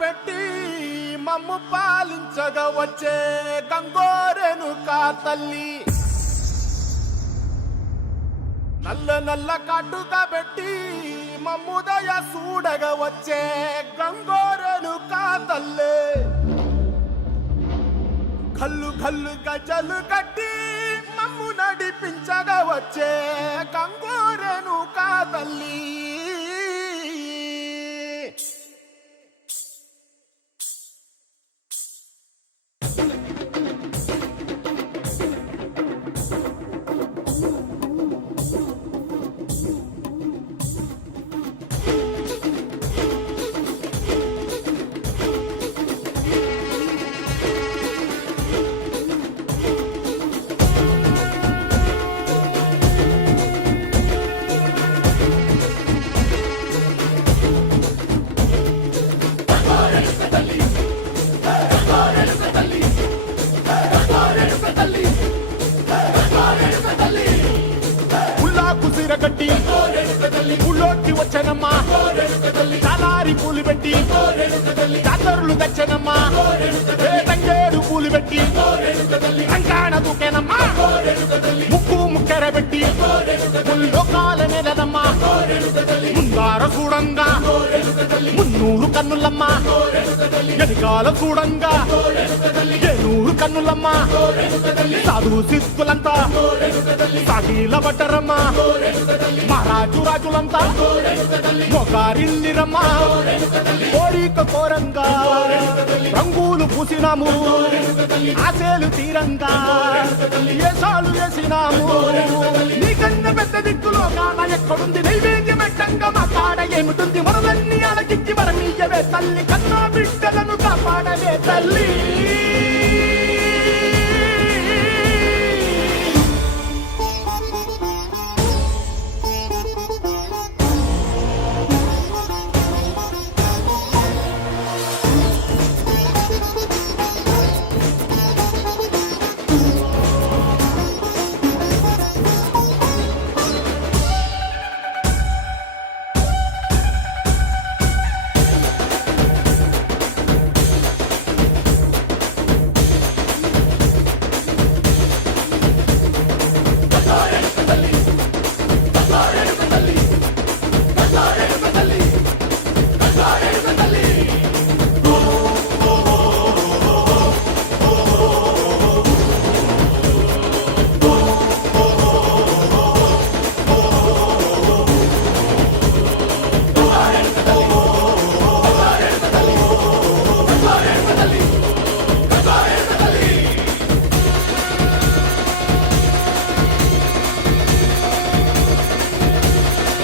పెట్టి మమ్ము పాలించగా వచ్చే గంగోరెనుకా తల్లి, నల్ల నల్ల కాటుగా పెట్టి మమ్ముదయ చూడగా వచ్చే గంగోరెనుకా తల్లి, కల్లు కల్లు గజలు కట్టి మమ్ము నడిపించగా వచ్చే గంగోరెనుకా తల్లి. కట్టి ఊళ్ళోకి వచ్చనమ్మా, చాలారి పూలు పెట్టి జాతరులు తెచ్చనమ్మా, తంగేడు పూలు పెట్టి కంకాణ దూకేనమ్మా, ముక్కు ముక్కెర పెట్టి ముల్లోకాల నెలనమ్మా, ముందార చూడంగా మున్నూరు కన్నులమ్మా, ఎనకాల చూడంగా ఏనూరు కన్నులమ్మా, సాధు సిద్ధులంతా సాగిల పడ్డరమ్మా, మహారాజు రాజులంతా మొగారిల్లిరమ్మా, కోరిక కోరంగా రంగులు పూసినాము, ఆశలు తీరంగా ఏసాలు వేసినాము, నీకన్న పెద్ద దిక్కులో కాన ఎక్కడుంది నైవేద్యం ఎట్టంగా మా కాడ ఏమిటుంది, మనలన్నీ అలకిచ్చి వరమీయవే తల్లి, కన్నా బిడ్డలను కాపాడవే తల్లి.